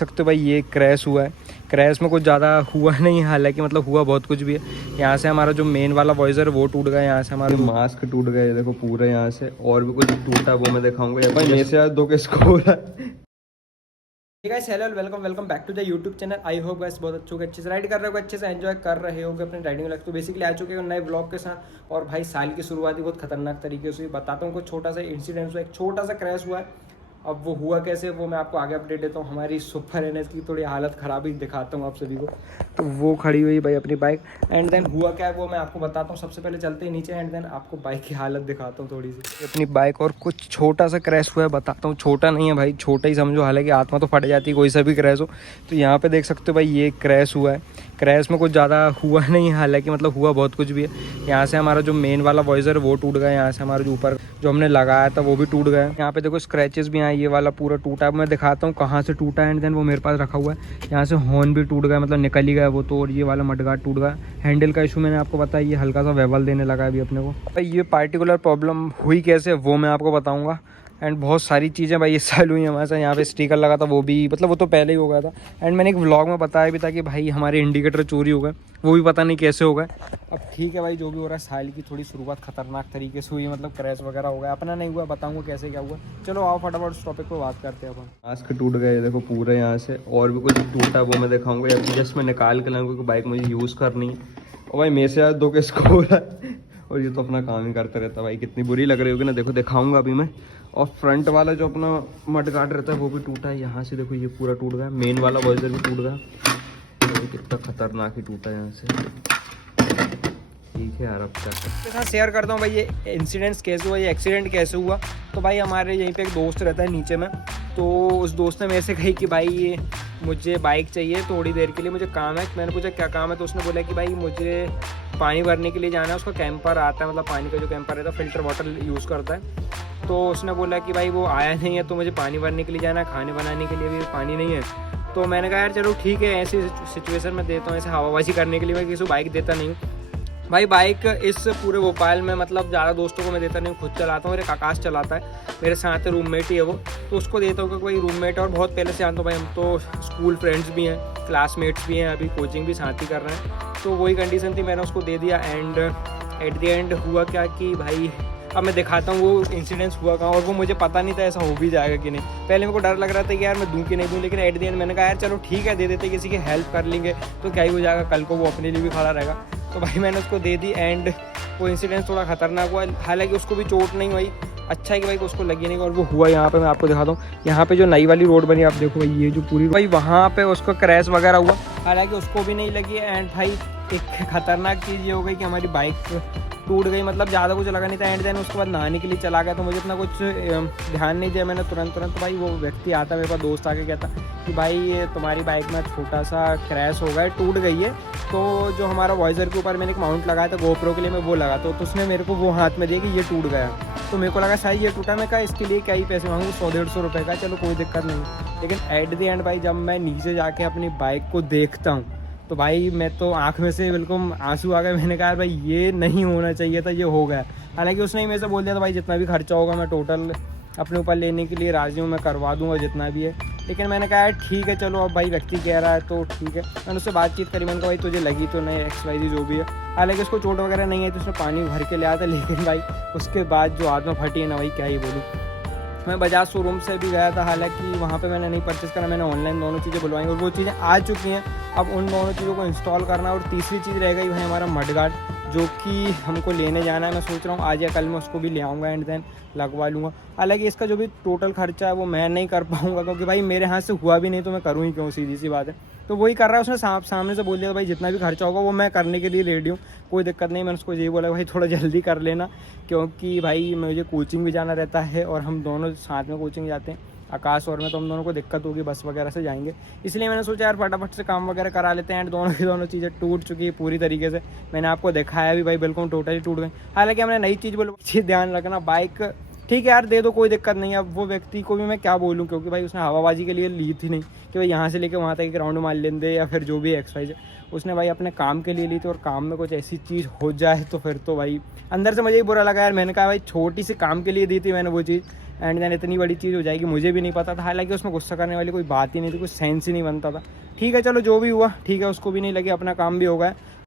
सकते हो भाई ये क्रैश हुआ है। क्रैश में कुछ ज़्यादा हुआ नहीं, हालांकि मतलब हुआ बहुत कुछ भी है। यहाँ से हमारा जो मेन वाला वॉइजर वो टूट गया, यहाँ से हमारा मास्क टूट गया, देखो पूरा यहाँ से, और भी कुछ टूटा वो मैं दिखाऊंगा। भाई मेरे से यार 2 केस हो रहा है। Guys hello welcome welcome back to the YouTube channel. I hope guys बहुत अच्छे से राइड कर रहे हो, अच्छे से एंजॉय कर रहे होगे अपने राइडिंग लाइफ। तो बेसिकली आ चुके हैं नए ब्लॉग के साथ। और भाई साल की शुरुआत ही बहुत खतरनाक तरीके से बताता हूँ। कुछ छोटा सा इंसिडेंट हुआ, एक छोटा सा क्रैश हुआ है। अब वो हुआ कैसे वो मैं आपको आगे अपडेट देता हूँ। हमारी सुपर एनएस की थोड़ी हालत ख़राब ही दिखाता हूँ आप सभी को। तो वो खड़ी हुई भाई अपनी बाइक, एंड देन हुआ क्या है वो मैं आपको बताता हूँ। सबसे पहले चलते ही नीचे, एंड देन आपको बाइक की हालत दिखाता हूँ थोड़ी सी अपनी बाइक। और कुछ छोटा सा क्रैश हुआ है बताता हूँ। छोटा नहीं है भाई, छोटा ही समझो, हालांकि आत्मा तो फट जाती है कोई सा भी क्रैश हो। तो यहाँ पे देख सकते हो भाई ये क्रैश हुआ है। क्रैश में कुछ ज़्यादा हुआ नहीं, हालांकि मतलब हुआ बहुत कुछ भी है। यहाँ से हमारा जो मेन वाला वॉइजर वो टूट गया, यहाँ से हमारा जो ऊपर जो हमने लगाया था वो भी टूट गया। यहाँ पे देखो स्क्रैचेस भी हैं, ये वाला पूरा टूटा है। मैं दिखाता हूँ कहाँ से टूटा है, एंड देन वो मेरे पास रखा हुआ है। यहाँ से हॉर्न भी टूट गया, मतलब निकल ही गया वो तो। और ये वाला मडगार्ड टूट गया। हैंडल का इशू मैंने आपको बताया, ये हल्का सा वेवल देने लगा अभी अपने को। भाई ये पार्टिकुलर प्रॉब्लम हुई कैसे वो मैं आपको बताऊँगा। एंड बहुत सारी चीज़ें भाई इस साल हुई हमारे साथ। यहाँ पे स्टिकर लगा था वो भी, मतलब वो तो पहले ही हो गया था। एंड मैंने एक व्लॉग में बताया भी था कि भाई हमारे इंडिकेटर चोरी हो गए, वो भी पता नहीं कैसे हो गए। अब ठीक है भाई, जो भी हो रहा है, साल की थोड़ी शुरुआत खतरनाक तरीके से हुई है, मतलब क्रैश वगैरह हो गया। अपना नहीं हुआ, बताऊंगा कैसे क्या हुआ। चलो आओ फटाफट उस टॉपिक पर बात करते हैं अपन। मास्क टूट गए देखो पूरा यहाँ से, और भी कुछ टूटा वो मैं दिखाऊंगा। या जस्ट मैं निकाल के लाऊंगा क्योंकि बाइक मुझे यूज़ करनी है। और भाई मेरे से यार 2 केस हो रहा है। और ये तो अपना काम ही करता रहता है भाई। कितनी बुरी लग रही होगी ना, देखो दिखाऊंगा अभी मैं। और फ्रंट वाला जो अपना मडगार्ड रहता है वो भी टूटा है। यहाँ से देखो ये पूरा टूट गया, मेन वाला वॉइजर भी टूट गया। तो कितना खतरनाक ही टूटा है यहाँ से। ठीक है यार, अब के साथ शेयर करता हूँ भाई ये इंसिडेंट्स कैसे हुआ, ये एक्सीडेंट कैसे हुआ। तो भाई हमारे यहीं पे एक दोस्त रहता है नीचे में। तो उस दोस्त ने मेरे से कही कि भाई ये मुझे बाइक चाहिए थोड़ी देर के लिए, मुझे काम है। मैंने पूछा क्या काम है, तो उसने बोला कि भाई मुझे पानी भरने के लिए जाना है। उसका कैंपर आता है, मतलब पानी का जो कैंपर रहता है, फ़िल्टर वाटर यूज़ करता है। तो उसने बोला कि भाई वो आया नहीं है, तो मुझे पानी भरने के लिए जाना है, खाने बनाने के लिए भी पानी नहीं है। तो मैंने कहा यार चलो ठीक है, ऐसी सिचुएशन में देता हूँ, ऐसे हवाबाजी करने के लिए मैं किसी को बाइक देता नहीं हूँ भाई। बाइक इस पूरे भोपाल में मतलब ज़्यादा दोस्तों को मैं देता नहीं, खुद चलाता हूँ। मेरे आकाश चलाता है, मेरे साथ रूममेट ही है वो, तो उसको देता हूँ क्योंकि भाई रूममेट है और बहुत पहले से जानता हूँ भाई। हम तो स्कूल फ्रेंड्स भी हैं, क्लासमेट्स भी हैं, अभी कोचिंग भी साथ ही कर रहे हैं। तो वही कंडीशन थी, मैंने उसको दे दिया। एंड एट द एंड हुआ क्या कि भाई अब मैं दिखाता हूँ वो इंसिडेंट्स हुआ कहाँ। और वो मुझे पता नहीं था ऐसा हो भी जाएगा कि नहीं। पहले मेरे को डर लग रहा था कि यार मैं दूँ कि नहीं दूँ, लेकिन एट द एंड मैंने कहा यार चलो ठीक है दे देते, किसी की हेल्प कर लेंगे तो क्या ही हो जाएगा, कल को वो अपने लिए भी खड़ा रहेगा। तो भाई मैंने उसको दे दी। एंड वो इंसिडेंट थोड़ा खतरनाक हुआ, हालांकि उसको भी चोट नहीं हुई। अच्छा है कि भाई उसको लगी नहीं। और वो हुआ यहाँ पे, मैं आपको दिखाता हूँ। यहाँ पे जो नई वाली रोड बनी आप देखो भाई, ये जो पूरी भाई वहाँ पे उसको क्रैश वगैरह हुआ, हालांकि उसको भी नहीं लगी। एंड भाई एक खतरनाक चीज़ ये हो गई कि हमारी बाइक टूट गई, मतलब ज़्यादा कुछ लगा नहीं था। एंड देन उसके बाद नहाने के लिए चला गया, तो मुझे इतना कुछ ध्यान नहीं दिया मैंने। तुरंत भाई वो व्यक्ति आता, मेरे पास दोस्त आके कहता कि भाई ये तुम्हारी बाइक में छोटा सा क्रैश हो गया है, टूट गई है। तो जो हमारा वॉइजर के ऊपर मैंने एक माउंट लगाया था गोप्रो के लिए, मैं वो लगा तो उसने मेरे को वो हाथ में दिया कि ये टूट गया। तो मेरे को लगा शायद ये टूटा। मैं कहा इसके लिए क्या ही पैसे मांगू, 100-150 रुपये का, चलो कोई दिक्कत नहीं। लेकिन एट द एंड भाई जब मैं नीचे जाके अपनी बाइक को देखता हूँ तो भाई मैं तो आँख में से बिल्कुल आंसू आ गए। मैंने कहा भाई ये नहीं होना चाहिए था, ये हो गया। हालांकि उसने ही मेरे से बोल दिया था भाई जितना भी खर्चा होगा मैं टोटल अपने ऊपर लेने के लिए राजी हूँ, मैं करवा दूँगा जितना भी है। लेकिन मैंने कहा यार ठीक है चलो, अब भाई व्यक्ति कह रहा है तो ठीक है। मैंने उससे बातचीत करी, मैंने कहा भाई तुझे लगी तो नहीं, XYZ जो भी है। हालांकि उसको चोट वगैरह नहीं है, तो उसने पानी भर के ले आया था। लेकिन भाई उसके बाद जो आत्मा फटी है ना भाई, क्या ही बोलूँ। मैं बजाज शोरूम से भी गया था, हालांकि वहाँ पे मैंने नहीं परचेज़ करा, मैंने ऑनलाइन दोनों चीज़ें बुलवाई और वो चीज़ें आ चुकी हैं। अब उन दोनों चीज़ों को इंस्टॉल करना। और तीसरी चीज़ रह गई भाई हमारा मडगार्ड, जो कि हमको लेने जाना है। मैं सोच रहा हूँ आज या कल मैं उसको भी ले आऊँगा, एंड देन लगवा लूँगा। हालांकि इसका जो भी टोटल खर्चा है वो मैं नहीं कर पाऊँगा, क्योंकि भाई मेरे हाथ से हुआ भी नहीं तो मैं करूँ ही क्यों, सीधी सी बात है। तो वही कर रहा है, उसने सामने से बोल दिया भाई जितना भी खर्चा होगा वो मैं करने के लिए रेडी हूँ, कोई दिक्कत नहीं। मैंने उसको यही बोला भाई थोड़ा जल्दी कर लेना, क्योंकि भाई मुझे कोचिंग भी जाना रहता है और हम दोनों साथ में कोचिंग जाते हैं, आकाश और मैं। तो हम दोनों को दिक्कत होगी, बस वगैरह से जाएंगे। इसलिए मैंने सोचा यार फटाफट से काम वगैरह करा लेते हैं। एंड दोनों की दोनों चीज़ें टूट चुकी है पूरी तरीके से। मैंने आपको दिखाया भी भाई, बिल्कुल टोटली टूट गई। हालांकि हमने नई चीज़ बोलो, चीज़ ध्यान रखना, बाइक ठीक है यार दे दो, कोई दिक्कत नहीं है। अब वो व्यक्ति को भी मैं क्या बोलूँ, क्योंकि भाई उसने हवाबाजी के लिए ली थी नहीं कि भाई यहाँ से लेके वहाँ तक एक राउंड मार लेंदे या फिर जो भी XYZ। उसने भाई अपने काम के लिए ली थी, और काम में कुछ ऐसी चीज़ हो जाए तो फिर तो भाई अंदर से मुझे ही बुरा लगा यार। मैंने कहा भाई छोटी सी काम के लिए दी थी मैंने वो चीज़, एंड देन इतनी बड़ी चीज़ हो जाएगी मुझे भी नहीं पता था। हालांकि उसमें गुस्सा करने वाली कोई बात ही नहीं थी, कुछ सेंस ही नहीं बनता था। ठीक है चलो जो भी हुआ ठीक है, उसको भी नहीं लगे, अपना काम भी हो गया।